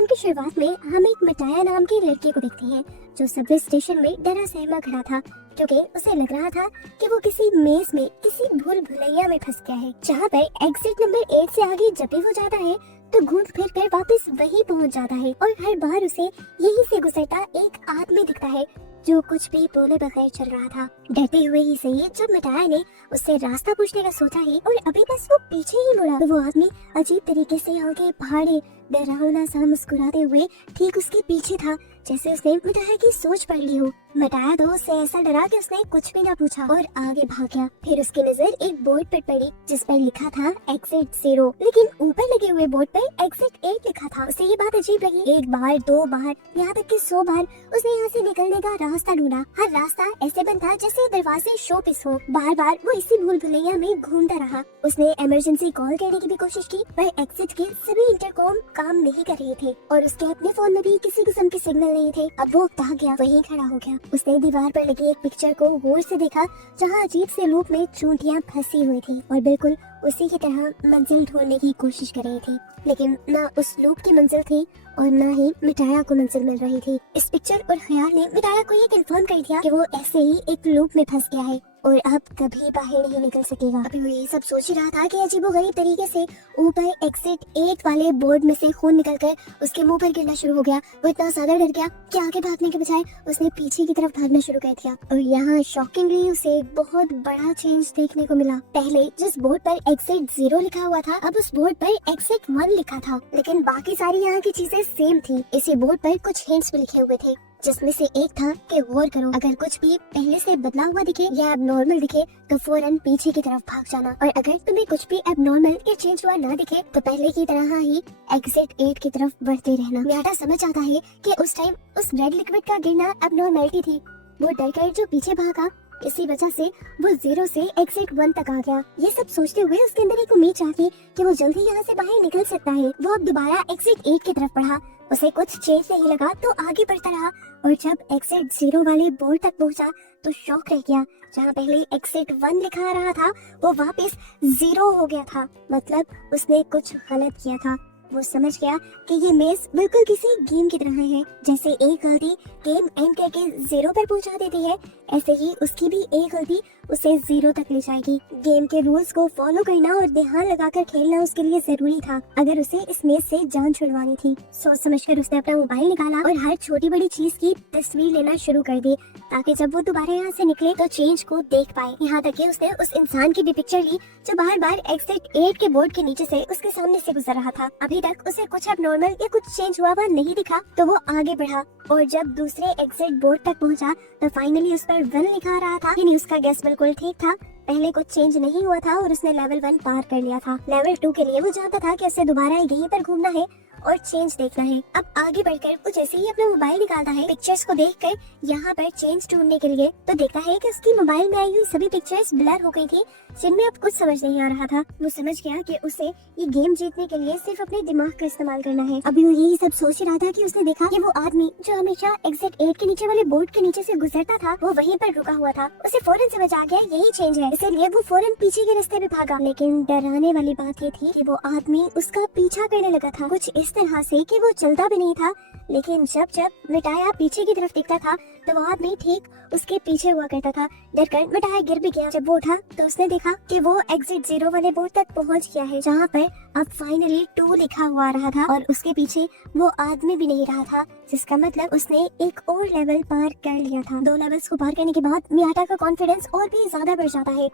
Film की शुरुआत में हम एक मिटाया नाम की लड़की को देखते हैं जो सबवे स्टेशन में डरा सहमा खड़ा था क्योंकि उसे लग रहा था कि वो किसी मेज में किसी भूल भुलैया में फंस गया है, जहाँ पर एग्जिट नंबर 8 से आगे जब भी वो जाता है तो घूम फिर कर वापस वही पहुंच जाता है और हर बार उसे यहीं से गुजरता एक आदमी दिखता है जो कुछ भी बोले बगैर चल रहा था। डरते हुए ही सही जब मिटाया ने उससे रास्ता पूछने का सोचा है और अभी बस वो पीछे ही मुड़ा तो वो आदमी अजीब तरीके से आगे भाड़े डरावना सा मुस्कुराते हुए ठीक उसके पीछे था, जैसे उसने मिटाया की सोच पढ़ ली हो। मिटाया तो उससे ऐसा डरा कि उसने कुछ भी ना पूछा और आगे भाग गया। फिर उसकी नजर एक बोर्ड पर पड़ी जिस पर लिखा था एग्जिट 0, लेकिन ऊपर लगे हुए बोर्ड पर एग्जिट 8 लिखा था। उसे ये बात अजीब लगी। एक बार, दो बार, यहाँ तक कि 100 बार उसने यहाँ से निकलने का रास्ता ढूंढा। हर रास्ता ऐसे बंद था जैसे दरवाजे शोपीस हो। बार बार वो इसी भूल भुलैया में घूमता रहा। उसने इमरजेंसी कॉल करने की भी कोशिश की पर एग्जिट के सभी इंटरकॉम काम नहीं कर रहे थे और उसके अपने फोन में भी किसी किस्म के सिग्नल नहीं थे। अब वो उकता गया, वहीं खड़ा हो गया। उसने दीवार पर लगी एक पिक्चर को गौर से देखा जहाँ अजीब से लूप में चूंटियां फंसी हुई थी और बिल्कुल उसी की तरह मंजिल ढूंढने की कोशिश कर रही थी, लेकिन ना उस लूप की मंजिल थी और ना ही मिटाया को मंजिल मिल रही थी। इस पिक्चर और ख्याल ने मिटाया को ये कंफर्म कर दिया कि वो ऐसे ही एक लूप में फंस गया है और अब कभी बाहर नहीं निकल सकेगा। अभी वो ये सब सोच ही रहा था कि अजीबोगरीब तरीके से ऊपर एग्जिट 8 वाले बोर्ड में से खून निकलकर उसके मुंह पर गिरना शुरू हो गया। वो इतना ज्यादा डर गया कि आगे भागने के बजाय उसने पीछे की तरफ भागना शुरू कर दिया और यहाँ शॉकिंगली उसे एक बहुत बड़ा चेंज देखने को मिला। पहले जिस बोर्ड पर एग्जिट 0 लिखा हुआ था अब उस बोर्ड पर एग्जिट 1 लिखा था, लेकिन बाकी सारी यहाँ की चीजें सेम थी। इसी बोर्ड पर कुछ हिंट्स भी लिखे हुए थे जिसमें से एक था कि गौर करो, अगर कुछ भी पहले से बदला हुआ दिखे या एबनॉर्मल दिखे तो फौरन पीछे की तरफ भाग जाना और अगर तुम्हें कुछ भी एबनॉर्मल या चेंज हुआ ना दिखे तो पहले की तरह ही एग्जिट 8 की तरफ बढ़ते रहना। मियाटा समझ आता है कि उस टाइम उस रेड लिक्विड का गिरना एबनॉर्मलिटी थी। वो डरकर जो पीछे भागा इसी वजह से वो 0 से एग्जिट 1 तक आ गया। ये सब सोचते हुए उसके अंदर एक उम्मीद जागी कि वो जल्दी यहाँ से बाहर निकल सकता है। वो अब दोबारा एग्जिट 8 की तरफ बढ़ा। उसे कुछ चेंज नहीं लगा तो आगे बढ़ता रहा और जब एग्जिट 0 वाले बोर्ड तक पहुंचा तो शॉक रह गया। जहाँ पहले एग्जिट 1 लिखा आ रहा था वो वापस 0 हो गया था, मतलब उसने कुछ गलत किया था। वो समझ गया कि ये मेज बिल्कुल किसी गेम की तरह है। जैसे एक गलती गेम एंड करके 0 पर पहुंचा देती है, ऐसे ही उसकी भी एक गलती उसे 0 तक ले जाएगी। गेम के रूल्स को फॉलो करना और ध्यान लगाकर खेलना उसके लिए जरूरी था अगर उसे इस मेज से जान छुड़वानी थी। सोच समझकर उसने अपना मोबाइल निकाला और हर छोटी बड़ी चीज की तस्वीर लेना शुरू कर दी ताकि जब वो दोबारा यहाँ से निकले तो चेंज को देख पाए। यहाँ तक कि उसने उस इंसान की भी पिक्चर ली जो बार बार एग्जिट 8 के बोर्ड के नीचे से उसके सामने से गुजर रहा था। अभी तक उसे कुछ एबनॉर्मल या कुछ चेंज हुआ नहीं दिखा तो वो आगे बढ़ा और जब दूसरे एग्जिट बोर्ड तक पहुंचा तो फाइनली उस पर 1 लिखा रहा था, यानी उसका गैस बिल्कुल ठीक था। पहले कुछ चेंज नहीं हुआ था और उसने लेवल 1 पार कर लिया था। लेवल 2 के लिए वो जानता था कि उसे दोबारा यहीं पर घूमना है और चेंज देखना है। अब आगे बढ़कर वो जैसे ही अपना मोबाइल निकालता है पिक्चर्स को देखकर यहाँ पर चेंज ढूंढने के लिए तो देखता है कि उसकी मोबाइल में आई हुई सभी पिक्चर्स ब्लर हो गई थी जिनमें अब कुछ समझ नहीं आ रहा था। वो समझ गया कि उसे ये गेम जीतने के लिए सिर्फ अपने दिमाग का इस्तेमाल करना है। अभी वो यही सब सोच रहा था कि उसने देखा कि वो आदमी जो हमेशा एग्जिट 8 के नीचे वाले बोर्ड के नीचे से गुजरता था वो वहीं पर रुका हुआ था। उसे फौरन समझ आ गया यही चेंज है, इसलिए वो फौरन पीछे के रास्ते पे भागा। लेकिन डराने वाली बात ये थी कि वो आदमी उसका पीछा करने लगा था कुछ इस तरह से कि वो चलता भी नहीं था, लेकिन जब जब मिटाया पीछे की तरफ दिखता था तो वो आदमी ठीक उसके पीछे हुआ करता था। डरकर मिटाया गिर भी गया। जब वो उठा तो उसने देखा कि वो एग्जिट 0 वाले बोर्ड तक पहुंच गया है जहाँ पर अब फाइनली 2 लिखा हुआ आ रहा था और उसके पीछे वो आदमी भी नहीं रहा था, जिसका मतलब उसने एक और लेवल पार कर लिया था। 2 लेवल्स को पार करने के बाद मियाटा का कॉन्फिडेंस और भी ज्यादा बढ़ जाता है।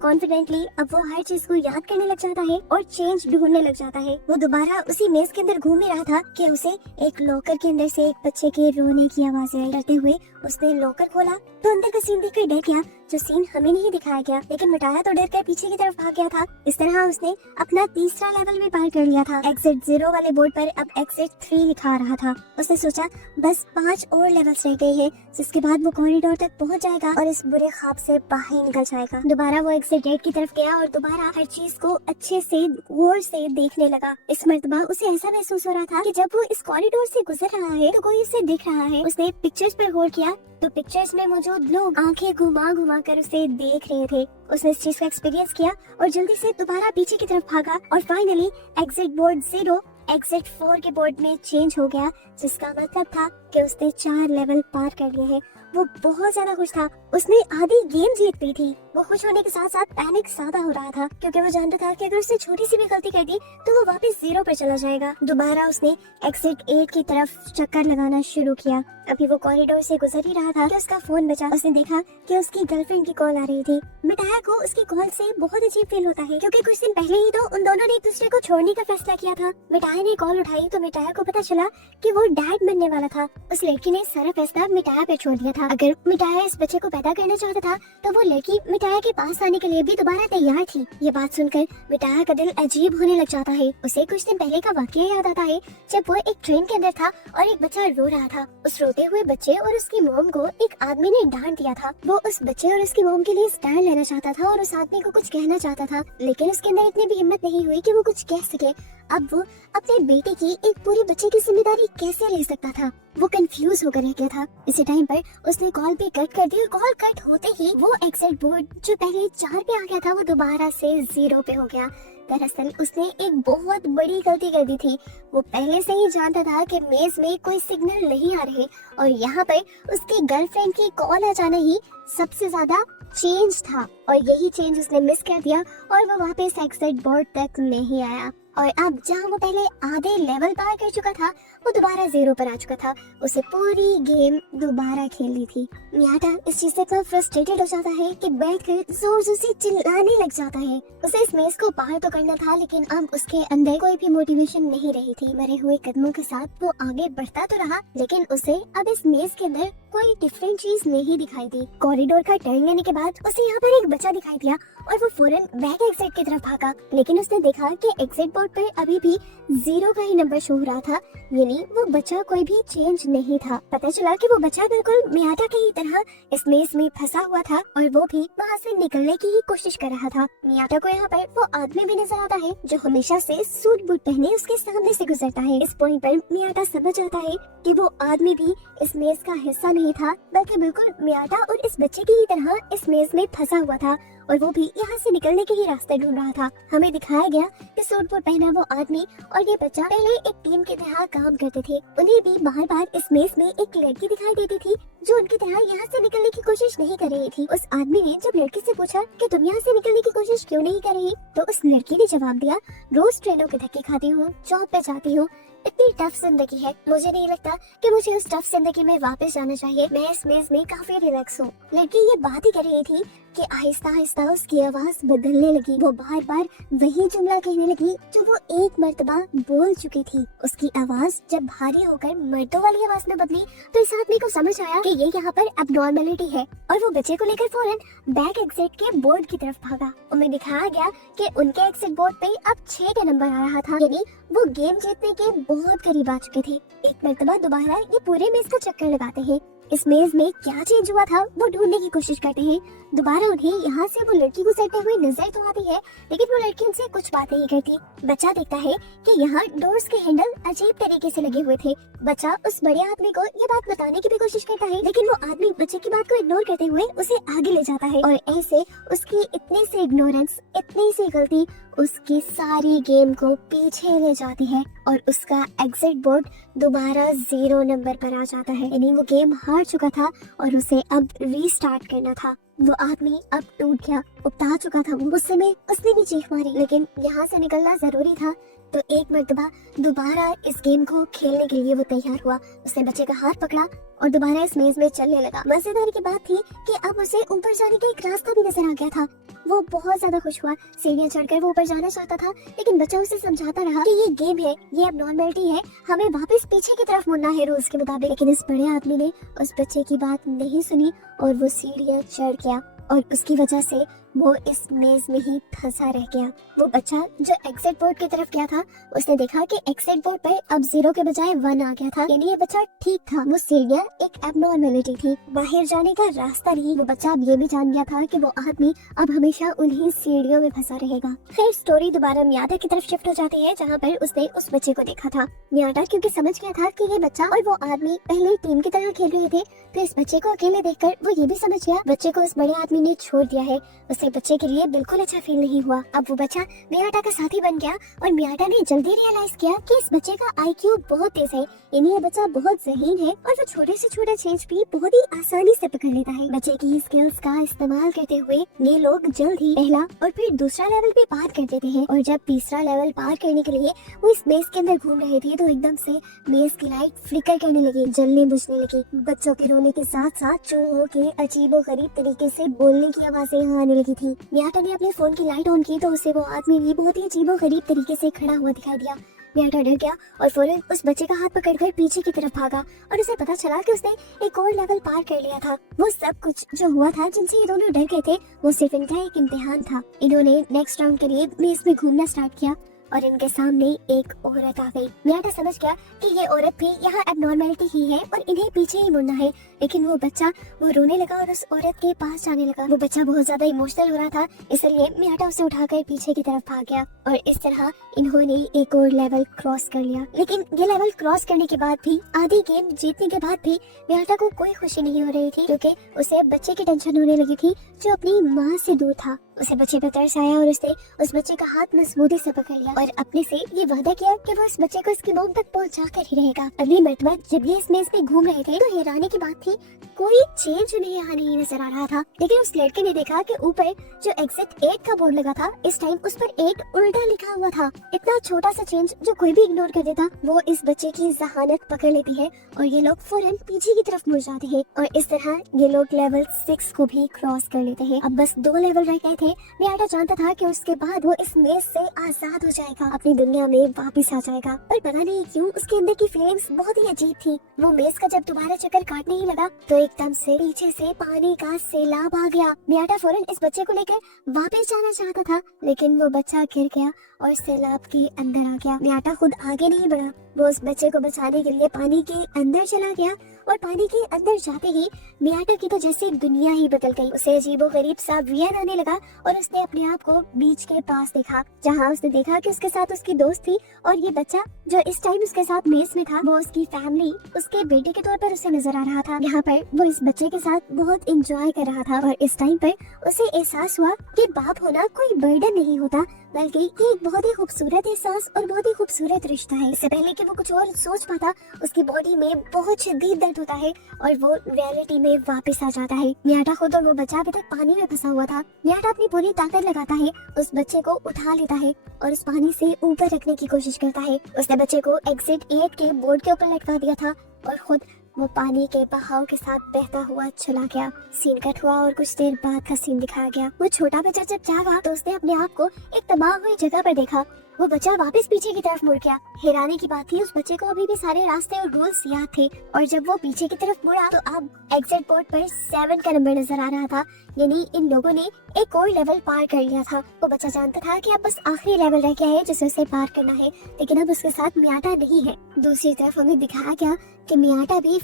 कॉन्फिडेंटली अब वो हर चीज को याद करने लग जाता है और चेंज ढूंढने लग जाता है। वो दोबारा उसी मेज के अंदर घूम ही रहा था कि उसे एक लॉकर के अंदर से एक बच्चे के रोने की आवाज आई। डरते हुए उसने लॉकर खोला तो अंदर का सीन देखकर डर गया, जो सीन हमें नहीं दिखाया गया, लेकिन मिटाया तो डर कर पीछे की तरफ भाग गया था। इस तरह उसने अपना तीसरा लेवल भी पार कर लिया था। एग्जिट 0 वाले बोर्ड पर अब एग्जिट 3 लिखा आ रहा था। उसने सोचा बस 5 और लेवल्स रह गए हैं जिसके बाद वो कॉरिडोर तक पहुंच जाएगा और इस बुरे ख्वाब से बाहर निकल जाएगा। दोबारा वो एग्जिट 8 की तरफ गया और दोबारा हर चीज को अच्छे से गौर से देखने लगा। इस मर्तबा उसे ऐसा महसूस हो रहा था कि जब वो इस कॉरिडोर से गुजर रहा है तो कोई उसे दिख रहा है। उसने पिक्चर्स पर गौर किया तो पिक्चर्स में मौजूद लोग आंखें घुमा घुमा कर उसे देख रहे थे। उसने इस चीज का एक्सपीरियंस किया और जल्दी से दोबारा पीछे की तरफ भागा और फाइनली एग्जिट बोर्ड 0 एग्जिट 4 के बोर्ड में चेंज हो गया, जिसका मतलब था कि उसने 4 लेवल पार कर लिए हैं। वो बहुत ज्यादा खुश था, उसने आधी गेम जीत ली थी। वो खुश होने के साथ साथ पैनिक ज्यादा हो रहा था, क्योंकि वो जानता था कि अगर उसने छोटी सी भी गलती कर दी तो वो वापस 0 पर चला जाएगा। दोबारा उसने एग्जिट 8 की तरफ चक्कर लगाना शुरू किया। अभी वो कॉरिडोर से गुजर ही रहा था कि उसका फोन बजा। उसने देखा कि उसकी गर्लफ्रेंड की कॉल आ रही थी। मिटाया को उसकी कॉल से बहुत अजीब फील होता है, क्योंकि कुछ दिन पहले ही तो उन दोनों ने एक दूसरे को छोड़ने का फैसला किया था। मिटाया ने कॉल उठाई तो मिटाया को पता चला कि वो डैड बनने वाला था। उस लड़की ने सारा फैसला मिटाया पे छोड़ दिया था। अगर मिटाया इस बच्चे को पैदा करना चाहता था तो वो लड़की मिटाया के पास आने के लिए भी दोबारा तैयार थी। ये बात सुनकर मिटाया का दिल अजीब होने लग जाता है। उसे कुछ दिन पहले का वाकया याद आता है, जब वो एक ट्रेन के अंदर था और एक बच्चा रो रहा था। उस रोते हुए बच्चे और उसकी मोम को एक आदमी ने डांट दिया था। वो उस बच्चे और उसकी मोम के लिए स्टैंड लेना चाहता था और उस आदमी को कुछ कहना चाहता था, लेकिन उसके अंदर इतनी भी हिम्मत नहीं हुई कि वो कुछ कह सके। अब वो अपने बेटे की एक पूरे बच्चे की जिम्मेदारी कैसे ले सकता था? वो कंफ्यूज होकर रह गया था। इसी टाइम पर उसने कॉल पे कट कर दी और कॉल कट होते ही वो एग्जिट बोर्ड जो पहले 4 पे आ गया था वो दोबारा से 0 पे हो गया। दरअसल उसने एक बहुत बड़ी गलती कर दी थी। वो पहले से ही जानता था कि मेज में कोई सिग्नल नहीं आ रहे और यहाँ पर उसकी गर्लफ्रेंड की कॉल आ जाना ही सबसे ज्यादा चेंज था, और यही चेंज उसने मिस कर दिया और वो वापस एग्जिट बोर्ड तक नहीं आया। और अब जहाँ वो पहले आधे लेवल पार कर चुका था वो दोबारा 0 पर आ चुका था। उसे पूरी गेम दोबारा खेलनी थी। मियाटा इस चीज से इतना फ्रस्ट्रेटेड हो जाता है कि बैठकर जोर जोर से चिल्लाने लग जाता है। उसे इस मेज को पार तो करना था, लेकिन अब उसके अंदर कोई भी मोटिवेशन नहीं रही थी। मरे हुए कदमों के साथ वो आगे बढ़ता तो रहा, लेकिन उसे अब इस मेज के अंदर कोई डिफरेंट चीज नहीं दिखाई दी। कॉरिडोर का टर्न लेने के बाद उसे यहाँ पर एक बच्चा दिखाई दिया और वो फौरन बैक एग्जिट की तरफ भागा, लेकिन उसने देखा कि एग्जिट बोर्ड पर अभी भी 0 का ही नंबर शो हो रहा था, यानी वो बच्चा कोई भी चेंज नहीं था। पता चला कि वो बच्चा बिल्कुल मियाटा की ही तरह इस मेज में फंसा हुआ था और वो भी वहाँ से निकलने की ही कोशिश कर रहा था। मियाटा को यहाँ पर वो आदमी भी नजर आता है जो हमेशा से सूट बूट पहने उसके सामने से गुजरता है। इस पॉइंट पर मियाटा समझ जाता है कि वो आदमी भी इस मेज का हिस्सा नहीं था, बल्कि बिल्कुल मियाटा और इस बच्चे की ही तरह इस मेज में फंसा हुआ था और वो भी यहाँ से निकलने के ही रास्ते ढूंढ रहा था। हमें दिखाया गया कि सूट बूट पहना वो आदमी और ये बच्चा पहले एक टीम की तरह काम करते थे। उन्हें भी बार बार इस मेज में एक लड़की दिखाई देती थी जो उनकी तरह यहाँ से निकलने की कोशिश नहीं कर रही थी। उस आदमी ने जब लड़की से पूछा कि तुम यहाँ से निकलने की कोशिश क्यों नहीं कर रही, तो उस लड़की ने जवाब दिया, रोज ट्रेनों के धक्के खाती हूँ, जॉब पे जाती हूँ, इतनी टफ जिंदगी है, मुझे नहीं लगता कि मुझे उस टफ जिंदगी में वापस जाना चाहिए, मैं इस मेज में काफी रिलैक्स हूँ। लड़की ये बात ही कर रही थी कि आहिस्ता आहिस्ता उसकी आवाज बदलने लगी। वो बार बार वही जुमला कहने लगी जो वो एक मर्तबा बोल चुकी थी। उसकी आवाज जब भारी होकर मर्दों वाली आवाज में बदली तो इस आदमी को समझ आया कि ये यहाँ पर एब्नॉर्मलिटी है और वो बच्चे को लेकर फौरन बैक एग्जिट के बोर्ड की तरफ भागा। उन्हें दिखाया गया कि उनके एग्जिट बोर्ड पे अब 6 का नंबर आ रहा था, यानी वो गेम जीतने के बहुत करीब आ चुके थे। एक मर्तबा दोबारा ये पूरे मेज का चक्कर लगाते हैं। इस मेज में क्या चेंज हुआ था वो ढूंढने की कोशिश करते हैं। दोबारा उन्हें यहाँ से वो लड़की गुजरते हुए नजर तो आती है, लेकिन वो लड़की उनसे कुछ बात नहीं करती। बच्चा देखता है कि यहाँ डोर्स के हैंडल अजीब तरीके से लगे हुए थे। बच्चा उस बड़े आदमी को ये बात बताने की भी कोशिश करता है, लेकिन वो आदमी बच्चे की बात को इग्नोर करते हुए उसे आगे ले जाता है और ऐसे उसकी इतनी सी इग्नोरेंस, इतनी सी गलती उसकी सारी गेम को पीछे ले जाती है और उसका एग्जिट बोर्ड दोबारा 0 नंबर पर आ जाता है। यानी वो गेम हार चुका था और उसे अब रीस्टार्ट करना था। वो आदमी अब टूट गया, उपता चुका था। गुस्से में उसने भी चीख मारी, लेकिन यहाँ से निकलना जरूरी था, तो एक मर्तबा दोबारा इस गेम को खेलने के लिए वो तैयार हुआ। उसने बच्चे का हाथ पकड़ा और दोबारा इस मेज में चलने लगा। मजेदार की बात थी कि अब उसे ऊपर जाने का एक रास्ता भी नजर आ गया था। वो बहुत ज्यादा खुश हुआ, सीढ़ियां चढ़कर वो ऊपर जाना चाहता था, लेकिन बच्चा उसे समझाता रहा कि ये गेम है, ये अब नॉर्मलिटी है, हमें वापस पीछे की तरफ मुड़ना है रूल्स के मुताबिक। लेकिन इस बड़े आदमी ने उस बच्चे की बात नहीं सुनी और वो सीढ़ियां चढ़ गया और उसकी वजह से वो इस मेज में ही फंसा रह गया। वो बच्चा जो एग्जिट बोर्ड की तरफ गया था, उसने देखा कि एग्जिट बोर्ड पर अब 0 के बजाय 1 आ गया था, यानी ये बच्चा ठीक था। वो सीढ़ियां एक एब्नॉर्मलिटी थी, बाहर जाने का रास्ता नहीं। वो बच्चा अब ये भी जान गया था कि वो आदमी अब हमेशा उन्हीं सीढ़ियों में फंसा रहेगा। खैर स्टोरी दोबारा मियाटा की तरफ शिफ्ट हो जाती है, जहाँ पर उसने उस बच्चे को देखा था। मियाटा क्योंकि समझ गया था कि ये बच्चा और वो आदमी पहले टीम की तरह खेल रहे थे, तो इस बच्चे को अकेले देखकर वो ये भी समझ गया बच्चे को इस बड़े आदमी ने छोड़ दिया है। उसे बच्चे के लिए बिल्कुल अच्छा फील नहीं हुआ। अब वो बच्चा मियाटा का साथी बन गया और मियाटा ने जल्दी रियलाइज किया कि इस बच्चे का IQ बहुत तेज है, यानी ये बच्चा बहुत ज़हीन है और वो छोटे से छोटा चेंज भी बहुत ही आसानी से पकड़ लेता है। बच्चे की स्किल्स का इस्तेमाल करते हुए ये लोग जल्द ही पहला और फिर दूसरा लेवल भी पार कर देते हैं। और जब तीसरा लेवल पार करने के लिए वो इस मेज के अंदर घूम रहे थे तो एकदम से मेज की लाइट फ्लिकर करने लगी, जलने बुझने लगी। बच्चों के रोने के साथ साथ चूहों के अजीबोगरीब तरीके से बोलने की आवाजें आने लगी थी। मियाटा ने अपने फोन की लाइट ऑन की तो उसे वो आदमी भी बहुत ही अजीबोगरीब तरीके से खड़ा हुआ दिखाई दिया। मियाटा डर गया और फौरन उस बच्चे का हाथ पकड़कर पीछे की तरफ भागा और उसे पता चला कि उसने एक और लेवल पार कर लिया था। वो सब कुछ जो हुआ था जिनसे ये दोनों डर गए थे वो सिर्फ इनका एक इम्तिहान था। इन्होंने नेक्स्ट राउंड के लिए मेज में घूमना स्टार्ट किया और इनके सामने एक औरत आ गई। मियाटा समझ गया कि ये औरत भी यहाँ एबनॉर्मलिटी ही है और इन्हें पीछे ही मुड़ना है। लेकिन वो बच्चा वो रोने लगा और उस औरत के पास जाने लगा। वो बच्चा बहुत ज्यादा इमोशनल हो रहा था, इसलिए मियाटा उसे उठाकर पीछे की तरफ भाग गया और इस तरह इन्होंने एक और लेवल क्रॉस कर लिया। लेकिन ये लेवल क्रॉस करने के बाद भी, आधी गेम जीतने के बाद भी मियाटा को कोई खुशी नहीं हो रही थी, क्योंकि उसे बच्चे की टेंशन होने लगी थी जो अपनी माँ से दूर था। उसे बच्चे पर तरस आया और उसने उस बच्चे का हाथ मजबूती से पकड़ लिया और अपने से ये वादा किया कि वो इस बच्चे को इसकी मॉम तक पहुंचा कर ही रहेगा। अगली मर्तबा जब ये इस मेज पे घूम रहे थे तो हैरानी की बात थी, कोई चेंज उन्हें यहाँ नहीं नजर आ रहा था। लेकिन उस लड़के ने देखा कि ऊपर जो एग्जिट 8 का बोर्ड लगा था, इस टाइम उस पर 8 उल्टा लिखा हुआ था। इतना छोटा सा चेंज जो कोई भी इग्नोर कर देता। वो इस बच्चे की जहानत पकड़ लेती है और ये लोग फौरन पीछे की तरफ मुड़ जाते हैं और इस तरह ये लोग लेवल 6 को भी क्रॉस कर लेते हैं। अब बस 2 लेवल रह गए थे। मियाटा जानता था कि उसके बाद वो इस मेज से आजाद हो जाएगा, अपनी दुनिया में वापस आ जाएगा। पर पता नहीं क्यों उसके अंदर की फीलिंग्स बहुत ही अजीब थी। वो मेज का जब दोबारा चक्कर काटने ही लगा तो एकदम से पीछे से पानी का सैलाब आ गया। मियाटा फौरन इस बच्चे को लेकर वापस जाना चाहता था, लेकिन वो बच्चा गिर गया और सैलाब के अंदर आ गया। मियाटा खुद आगे नहीं बढ़ा, वो उस बच्चे को बचाने के लिए पानी के अंदर चला गया और पानी के अंदर जाते ही मियाटा की तो जैसे दुनिया ही बदल गई। उसे अजीबोगरीब सा वियर आने लगा और उसने अपने आप को बीच के पास देखा, जहाँ उसने देखा कि उसके साथ उसकी दोस्त थी और ये बच्चा जो इस टाइम उसके साथ मेज में था वो उसकी फैमिली, उसके बेटे के तौर पर उसे नजर आ रहा था। यहाँ पर वो इस बच्चे के साथ बहुत एंजॉय कर रहा था और इस टाइम पर उसे एहसास हुआ कि बाप होना कोई बर्डन नहीं होता, बल्कि ये एक बहुत ही खूबसूरत एहसास और बहुत ही खूबसूरत रिश्ता है। इससे पहले कि वो कुछ और सोच पाता, उसकी बॉडी में बहुत शदीद दर्द होता है और वो रियलिटी में वापस आ जाता है। मियाटा खुद और वो बच्चा अभी तक पानी में फंसा हुआ था। मियाटा अपनी पूरी ताकत लगाता है, उस बच्चे को उठा लेता है और उस पानी से ऊपर रखने की कोशिश करता है। उसने बच्चे को एग्जिट 8 के बोर्ड के ऊपर लटका दिया था और खुद वो पानी के बहाव के साथ बहता हुआ चला गया। सीन कट हुआ और कुछ देर बाद का सीन दिखाया गया। वो छोटा बच्चा जब जागा तो उसने अपने आप को एक तबाह हुई जगह पर देखा। वो बच्चा वापस पीछे की तरफ मुड़ गया। हैरानी की बात थी, उस बच्चे को अभी भी सारे रास्ते और रूल्स याद थे और जब वो पीछे की तरफ मुड़ा तो अब एग्जिट बोर्ड पर 7 का नंबर नजर आ रहा था, यानी इन लोगों ने एक और लेवल पार कर लिया था। वो बच्चा जानता था कि अब बस आखिरी लेवल रह गया है जिसे उसे पार करना है, लेकिन अब उसके साथ मियाटा नहीं है। दूसरी तरफ हमें दिखाया गया कि मियाटा भी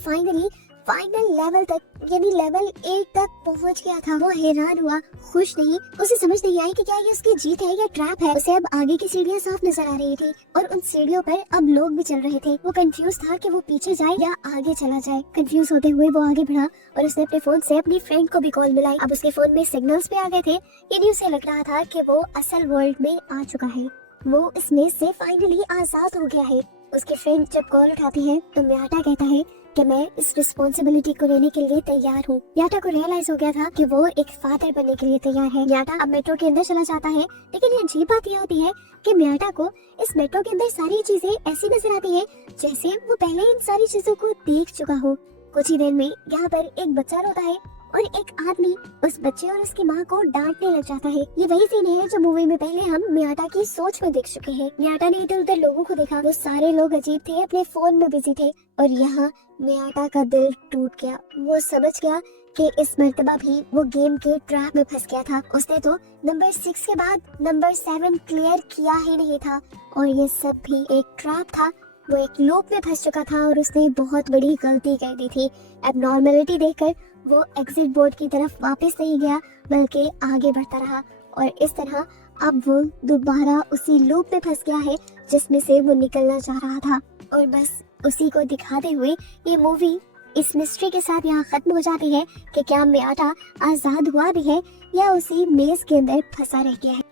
फाइनल लेवल तक यानी लेवल 8 तक पहुंच गया था। वो हैरान हुआ, खुश नहीं, उसे समझ नहीं आई कि क्या ये उसकी जीत है या ट्रैप है। उसे अब आगे की सीढ़ियां साफ नजर आ रही थी और उन सीढ़ियों पर अब लोग भी चल रहे थे। वो कंफ्यूज था कि वो पीछे जाए या आगे चला जाए। कंफ्यूज होते हुए वो आगे बढ़ा और उसने अपने फोन से अपनी फ्रेंड को भी कॉल मिलाई। अब उसके फोन में सिग्नल्स भी आ गए थे, यानी उसे लग रहा था कि वो असल वर्ल्ड में आ चुका है। वो इस मेज से फाइनली आजाद हो गया है। उसकी फ्रेंड जब कॉल उठाती है तो मियाटा कहता है कि मैं इस रिस्पॉन्सिबिलिटी को लेने के लिए तैयार हूँ। मियाटा को रियलाइज हो गया था कि वो एक फादर बनने के लिए तैयार है। मियाटा अब मेट्रो के अंदर चला जाता है, लेकिन ये अजीब बात ये होती है कि मियाटा को इस मेट्रो के अंदर सारी चीजें ऐसी नजर आती है जैसे वो पहले इन सारी चीजों को देख चुका हो। कुछ ही देर में यहाँ पर एक बच्चा रोता है और एक आदमी उस बच्चे और उसकी माँ को डांटने लग जाता है। ये वही सीन है जो मूवी में पहले हम मियाटा की सोच में देख चुके हैं। मियाटा ने इधर उधर लोगों को देखा, वो सारे लोग अजीब थे, अपने फोन में बिजी थे और यहाँ मियाटा का दिल टूट गया। वो समझ गया कि इस मर्तबा भी वो गेम के ट्रैप में फंस गया था। उसने तो नंबर 6 के बाद नंबर 7 क्लियर किया ही नहीं था और ये सब भी एक ट्रैप था। वो एक लूप में फंस चुका था और उसने बहुत बड़ी गलती कर दी थी। एबनॉर्मलिटी देखकर वो एग्जिट बोर्ड की तरफ वापस नहीं गया, बल्कि आगे बढ़ता रहा और इस तरह अब वो दोबारा उसी लूप में फंस गया है जिसमें से वो निकलना चाह रहा था। और बस उसी को दिखाते हुए ये मूवी इस मिस्ट्री के साथ यहाँ खत्म हो जाती है कि क्या मियाटा आजाद हुआ भी है या उसी मेज के अंदर फंसा रह गया है।